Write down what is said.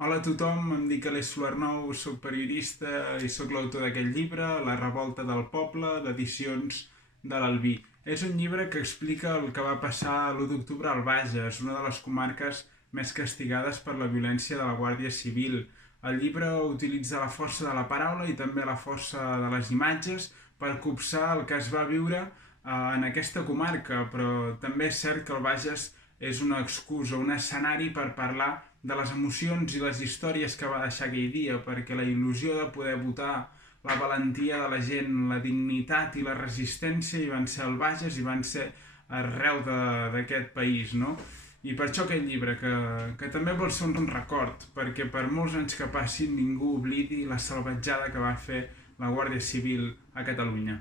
Hola a tothom, em dic Aleix Solarnou, soc periodista i sóc l'autor d'aquest llibre, La revolta del poble, d'edicions de l'Albí. És un llibre que explica el que va passar l'1 d'octubre al Bages, una de les comarques més castigades per la violència de la Guàrdia Civil. El llibre utilitza la força de la paraula i també la força de les imatges per copsar el que es va viure en aquesta comarca, però també és cert que el Bages és una excusa, un escenari per parlar de les emocions i les històries que va deixar aquell dia, perquè la il·lusió de poder votar, la valentia de la gent, la dignitat i la resistència hi van ser al Bages i van ser arreu d'aquest país, no? I per això aquest llibre, que també vol ser un record, perquè per molts anys que passin ningú oblidi la salvatjada que va fer la Guàrdia Civil a Catalunya.